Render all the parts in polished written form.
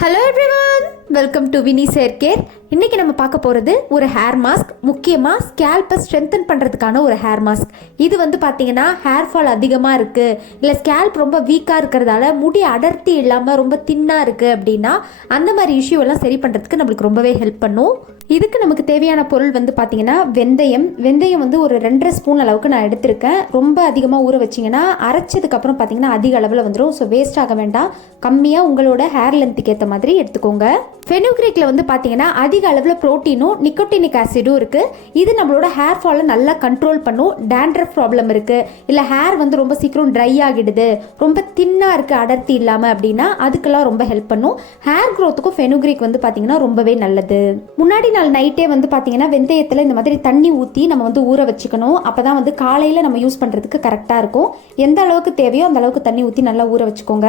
Hello everyone, welcome to Vini hair care. இன்றைக்கி நம்ம பார்க்க போகிறது ஒரு ஹேர் மாஸ்க், முக்கியமாக ஸ்கேல்பை ஸ்ட்ரென்தன் பண்ணுறதுக்கான ஒரு ஹேர் மாஸ்க். இது வந்து பார்த்தீங்கன்னா ஹேர் ஃபால் அதிகமாக இருக்குது, இல்லை ஸ்கேல்ப் ரொம்ப வீக்காக இருக்கிறதால முடி அடர்த்தி இல்லாமல் ரொம்ப தின்னாக இருக்குது அப்படின்னா அந்த மாதிரி இஷ்யூ எல்லாம் சரி பண்ணுறதுக்கு நம்மளுக்கு ரொம்பவே ஹெல்ப் பண்ணும். இதுக்கு நமக்கு தேவையான பொருள் வந்து பார்த்தீங்கன்னா வெந்தயம் வந்து ஒரு 2.5 ஸ்பூன் அளவுக்கு நான் எடுத்திருக்கேன். ரொம்ப அதிகமாக ஊற வச்சிங்கன்னா அரைச்சதுக்கப்புறம் பார்த்தீங்கன்னா அதிக அளவில் வந்துடும். ஸோ வேஸ்ட் ஆக வேண்டாம், கம்மியாக உங்களோட ஹேர் லென்த்துக்கு ஏற்ற மாதிரி எடுத்துக்கோங்க. ஃபெனுக்ரிக்கில் வந்து பார்த்தீங்கன்னா அதிக அளவில் ப்ரோட்டீனும் நிக்கோட்டினிக் ஆசிடும் இருக்குது. இது நம்மளோட ஹேர் ஃபாலை நல்லா கண்ட்ரோல் பண்ணும். டேண்ட்ரஃப் ப்ராப்ளம் இருக்குது, இல்லை ஹேர் வந்து ரொம்ப சீக்கிரம் ட்ரை ஆகிடுது, ரொம்ப தின்னாக இருக்குது அடர்த்தி இல்லாமல் அப்படின்னா அதுக்கெல்லாம் ரொம்ப ஹெல்ப் பண்ணும். ஹேர் க்ரோத்துக்கும் ஃபெனுக்ரிக் வந்து பார்த்தீங்கன்னா ரொம்பவே நல்லது. முன்னாடி நாள் நைட்டே வந்து பார்த்தீங்கன்னா வெந்தயத்தில் இந்த மாதிரி தண்ணி ஊற்றி நம்ம வந்து ஊற வச்சுக்கணும். அப்போ தான் வந்து காலையில் நம்ம யூஸ் பண்ணுறதுக்கு கரெக்டாக இருக்கும். எந்த அளவுக்கு தேவையோ அந்த அளவுக்கு தண்ணி ஊற்றி நல்லா ஊற வச்சுக்கோங்க.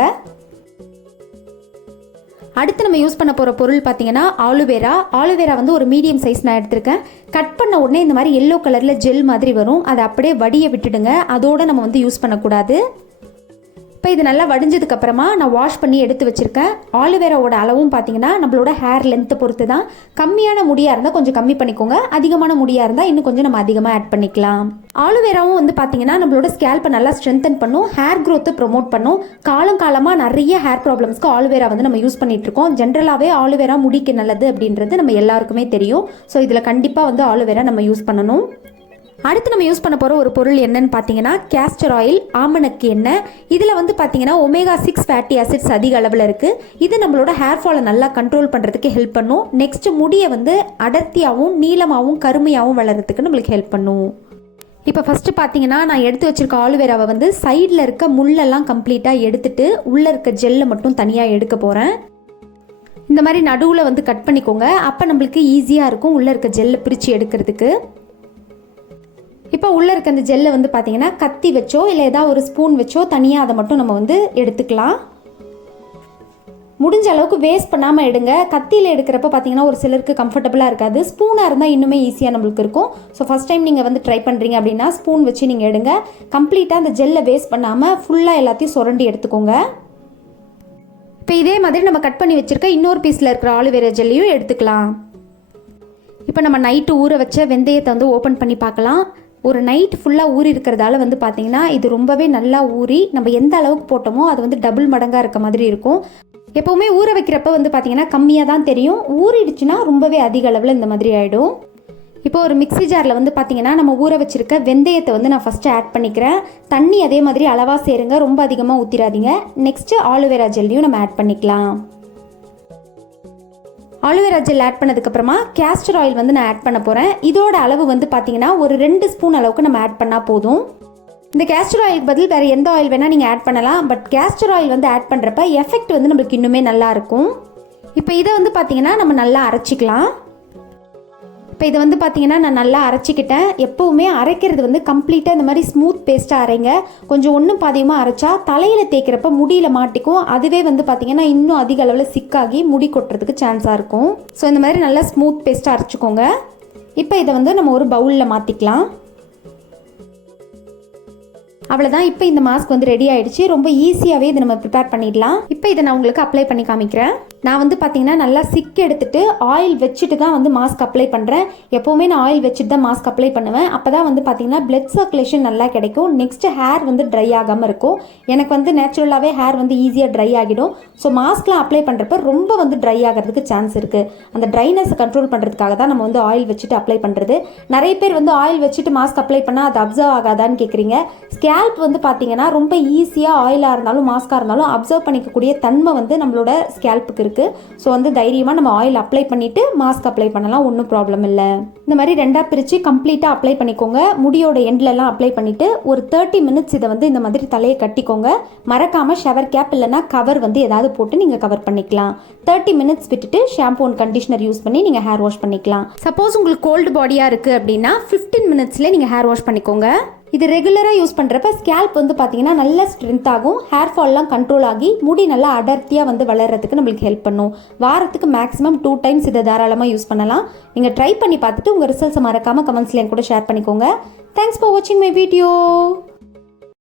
அடுத்து நம்ம யூஸ் பண்ண போகிற பொருள் பார்த்தீங்கன்னா ஆலுவேரா வந்து ஒரு மீடியம் சைஸ் நான் எடுத்திருக்கேன். கட் பண்ண உடனே இந்த மாதிரி எல்லோ கலரில் ஜெல் மாதிரி வரும், அதை அப்படியே வடிய விட்டுடுங்க. அதோடு நம்ம வந்து யூஸ் பண்ணக்கூடாது. இப்போ இது நல்லா வடிஞ்சதுக்கு அப்புறமா நான் வாஷ் பண்ணி எடுத்து வச்சிருக்கேன். ஆலுவேராவோட அளவும் பார்த்தீங்கன்னா நம்மளோட ஹேர் லென்த்தை பொறுத்து தான். கம்மியான முடியாக இருந்தால் கொஞ்சம் கம்மி பண்ணிக்கோங்க, அதிகமான முடியாக இருந்தால் இன்னும் கொஞ்சம் நம்ம அதிகமாக ஆட் பண்ணிக்கலாம். ஆலுவேராவும் வந்து பார்த்தீங்கன்னா நம்மளோட ஸ்கேல்பை நல்லா ஸ்ட்ரென்தன் பண்ணும், ஹேர் க்ரோத்தை ப்ரொமோட் பண்ணும். காலங்காலமாக நிறைய ஹேர் ப்ராப்ளம்ஸ்க்கு ஆலுவேரா வந்து நம்ம யூஸ் பண்ணிட்டு இருக்கோம். ஜென்ரலாகவே ஆலுவேரா முடிக்கு நல்லது அப்படின்றது நம்ம எல்லாருக்குமே தெரியும். ஸோ இதில் கண்டிப்பாக வந்து ஆலுவேரா நம்ம யூஸ் பண்ணணும். அடுத்து நம்ம யூஸ் பண்ண போகிற ஒரு பொருள் என்னன்னு பார்த்தீங்கன்னா கேஸ்டர் ஆயில், ஆமணக்கு எண்ணெய். இதில் வந்து பார்த்தீங்கன்னா omega-6 ஃபேட்டி ஆசிட்ஸ் அதிக அளவில் இருக்குது. இது நம்மளோட ஹேர் ஃபாலை நல்லா கண்ட்ரோல் பண்ணுறதுக்கு ஹெல்ப் பண்ணும். நெக்ஸ்ட் முடியை வந்து அடர்த்தியாகவும் நீளமாகவும் கருமையாகவும் வளர்கிறதுக்கு நம்மளுக்கு ஹெல்ப் பண்ணும். இப்போ ஃபஸ்ட்டு பார்த்தீங்கன்னா நான் எடுத்து வச்சிருக்க ஆலுவேராவை வந்து சைடில் இருக்க முள்ளெல்லாம் கம்ப்ளீட்டாக எடுத்துட்டு உள்ளே இருக்க ஜெல்லை மட்டும் தனியாக எடுக்க போகிறேன். இந்த மாதிரி நடுவில் வந்து கட் பண்ணிக்கோங்க, அப்போ நம்மளுக்கு ஈஸியாக இருக்கும் உள்ளே இருக்க ஜெல்லை பிரித்து எடுக்கிறதுக்கு. இப்போ உள்ளே இருக்க அந்த ஜெல்லை வந்து பார்த்தீங்கன்னா கத்தி வச்சோ இல்லை ஏதாவது ஒரு ஸ்பூன் வச்சோ தனியாக அதை மட்டும் நம்ம வந்து எடுத்துக்கலாம். முடிஞ்ச அளவுக்கு வேஸ்ட் பண்ணாமல் எடுங்க. கத்தியில் எடுக்கிறப்ப பார்த்தீங்கன்னா ஒரு சிலருக்கு கம்ஃபர்டபுளாக இருக்காது, ஸ்பூனாக இருந்தால் இன்னுமே ஈஸியாக நம்மளுக்கு இருக்கும். ஸோ ஃபஸ்ட் டைம் நீங்கள் வந்து ட்ரை பண்ணுறீங்க அப்படின்னா ஸ்பூன் வச்சு நீங்கள் எடுங்க. கம்ப்ளீட்டாக அந்த ஜெல்லை வேஸ்ட் பண்ணாமல் ஃபுல்லாக எல்லாத்தையும் சுரண்டி எடுத்துக்கோங்க. இப்போ இதே மாதிரி நம்ம கட் பண்ணி வச்சுருக்க இன்னொரு பீஸில் இருக்கிற ஆலுவேரா ஜெல்லையும் எடுத்துக்கலாம். இப்போ நம்ம நைட்டு ஊற வச்ச வெந்தயத்தை வந்து ஓப்பன் பண்ணி பார்க்கலாம். ஒரு நைட் ஃபுல்லாக ஊறி இருக்கிறதால வந்து பார்த்தீங்கன்னா இது ரொம்பவே நல்லா ஊறி நம்ம எந்த அளவுக்கு போட்டோமோ அது வந்து டபுள் மடங்காக இருக்க மாதிரி இருக்கும். எப்போவுமே ஊற வைக்கிறப்ப வந்து பார்த்தீங்கன்னா கம்மியாக தான் தெரியும், ஊறிடுச்சுன்னா ரொம்பவே அதிக அளவில் இந்த மாதிரி ஆகிடும். இப்போ ஒரு மிக்ஸி ஜாரில் வந்து பார்த்தீங்கன்னா நம்ம ஊற வச்சுருக்க வெந்தயத்தை வந்து நான் ஃபஸ்ட்டு ஆட் பண்ணிக்கிறேன். தண்ணி அதே மாதிரி அளவாக சேருங்க, ரொம்ப அதிகமாக ஊற்றிடாதீங்க. நெக்ஸ்ட்டு ஆலுவேரா ஜெல்லையும் நம்ம ஆட் பண்ணிக்கலாம். ஆலுவேரா ஜெல் ஆட் பண்ணதுக்கப்புறமா கேஸ்டர் ஆயில் வந்து நான் ஆட் பண்ண போகிறேன். இதோட அளவு வந்து பார்த்தீங்கன்னா ஒரு 2 ஸ்பூன் அளவுக்கு நம்ம ஆட் பண்ணால் போதும். இந்த கேஸ்டர் ஆயிலுக்கு பதில் வேறு எந்த ஆயில் வேணால் நீங்கள் ஆட் பண்ணலாம். பட் கேஸ்டர் ஆயில் வந்து ஆட் பண்ணுறப்ப எஃபெக்ட் வந்து நம்மளுக்கு இன்னுமே நல்லா இருக்கும். இப்போ இதை வந்து பார்த்தீங்கன்னா நம்ம நல்லா அரைச்சிக்கலாம். இப்போ இதை வந்து பார்த்தீங்கன்னா நான் நல்லா அரைச்சிக்கிட்டேன். எப்போவுமே அரைக்கிறது வந்து கம்ப்ளீட்டாக இந்த மாதிரி ஸ்மூத் பேஸ்ட்டாக அரைங்க. கொஞ்சம் ஒன்றும் பாதியமாக அரைச்சா தலையில் தேய்க்கிறப்ப முடியில் மாட்டிக்கும், அதுவே வந்து பார்த்தீங்கன்னா இன்னும் அதிக அளவில் சிக்காகி முடி கொட்டுறதுக்கு சான்ஸாக இருக்கும். ஸோ இந்த மாதிரி நல்லா ஸ்மூத் பேஸ்ட்டாக அரைச்சிக்கோங்க. இப்போ இதை வந்து நம்ம ஒரு பவுலில் மாற்றிக்கலாம். அவ்வளோதான், இப்போ இந்த மாஸ்க் வந்து ரெடி ஆகிடுச்சு. ரொம்ப ஈஸியாகவே இதை நம்ம ப்ரிப்பேர் பண்ணிடலாம். இப்போ இதை நான் உங்களுக்கு அப்ளை பண்ணி காமிக்கிறேன். நான் வந்து பார்த்தீங்கன்னா நல்லா சிக் எடுத்துட்டு ஆயில் வச்சுட்டு தான் வந்து மாஸ்க் அப்ளை பண்ணுறேன். எப்போவுமே நான் ஆயில் வச்சுட்டு தான் மாஸ்க் அப்ளை பண்ணுவேன். அப்போ தான் வந்து பார்த்தீங்கன்னா பிளட் சர்க்குலேஷன் நல்லா கிடைக்கும். நெக்ஸ்ட்டு ஹேர் வந்து ட்ரை ஆகாமல் இருக்கும். எனக்கு வந்து நேச்சுரலாகவே ஹேர் வந்து ஈஸியாக ட்ரை ஆகிடும். ஸோ மாஸ்க்லாம் அப்ளை பண்ணுறப்ப ரொம்ப வந்து ட்ரை ஆகிறதுக்கு சான்ஸ் இருக்குது. அந்த ட்ரைனஸை கண்ட்ரோல் பண்ணுறதுக்காக தான் நம்ம வந்து ஆயில் வச்சுட்டு அப்ளை பண்ணுறது. நிறைய பேர் வந்து ஆயில் வச்சுட்டு மாஸ்க் அப்ளை பண்ணால் அது அப்சர்வ் ஆகாதான்னு கேட்குறீங்க. ஸ்கேல்ப் வந்து பார்த்தீங்கன்னா ரொம்ப ஈஸியாக ஆயிலாக இருந்தாலும் மாஸ்காக இருந்தாலும் அப்சர்வ் பண்ணிக்கக்கூடிய தன்மை வந்து நம்மளோட ஸ்கேல்ப்புக்கு இருக்குது. ஸோ வந்து தைரியமாக நம்ம ஆயில் அப்ளை பண்ணிவிட்டு மாஸ்க் அப்ளை பண்ணலாம், ஒன்றும் ப்ராப்ளம் இல்லை. இந்த மாதிரி 2ஆக பிரித்து கம்ப்ளீட்டாக அப்ளை பண்ணிக்கோங்க. முடியோட எண்ட்லலாம் அப்ளை பண்ணிவிட்டு ஒரு 30 மினிட்ஸ் இதை வந்து இந்த மாதிரி தலையை கட்டிக்கோங்க. மறக்காமல் ஷவர் கேப் இல்லைனா கவர் வந்து ஏதாவது போட்டு நீங்கள் கவர் பண்ணிக்கலாம். 30 மினிட்ஸ் விட்டுட்டு ஷாம்பூ அண்ட் கண்டிஷனர் யூஸ் பண்ணி நீங்கள் ஹேர் வாஷ் பண்ணிக்கலாம். சப்போஸ் உங்களுக்கு கோல்டு பாடியாக இருக்குது அப்படின்னா 15 மினிட்ஸ்லேயே நீங்கள் ஹேர் வாஷ் பண்ணிக்கோங்க. இது ரெகுலராக யூஸ் பண்ணுறப்ப ஸ்கேல்ப் வந்து பார்த்தீங்கன்னா நல்ல ஸ்ட்ரென்த் ஆகும், ஹேர் ஃபால்லாம் கண்ட்ரோல் ஆகி முடி நல்லா அடர்த்தியாக வந்து வளர்கிறதுக்கு நம்மளுக்கு ஹெல்ப் பண்ணும். வாரத்துக்கு மேக்ஸிமம் 2 டைம்ஸ் இதை தாராளமாக யூஸ் பண்ணலாம். நீங்கள் ட்ரை பண்ணி பார்த்துட்டு உங்கள் ரிசல்ட்ஸை மறக்காமல் கமெண்ட்ஸில் என் கூட ஷேர் பண்ணிக்கோங்க. தேங்க்ஸ் ஃபார் வாட்சிங் மை வீடியோ.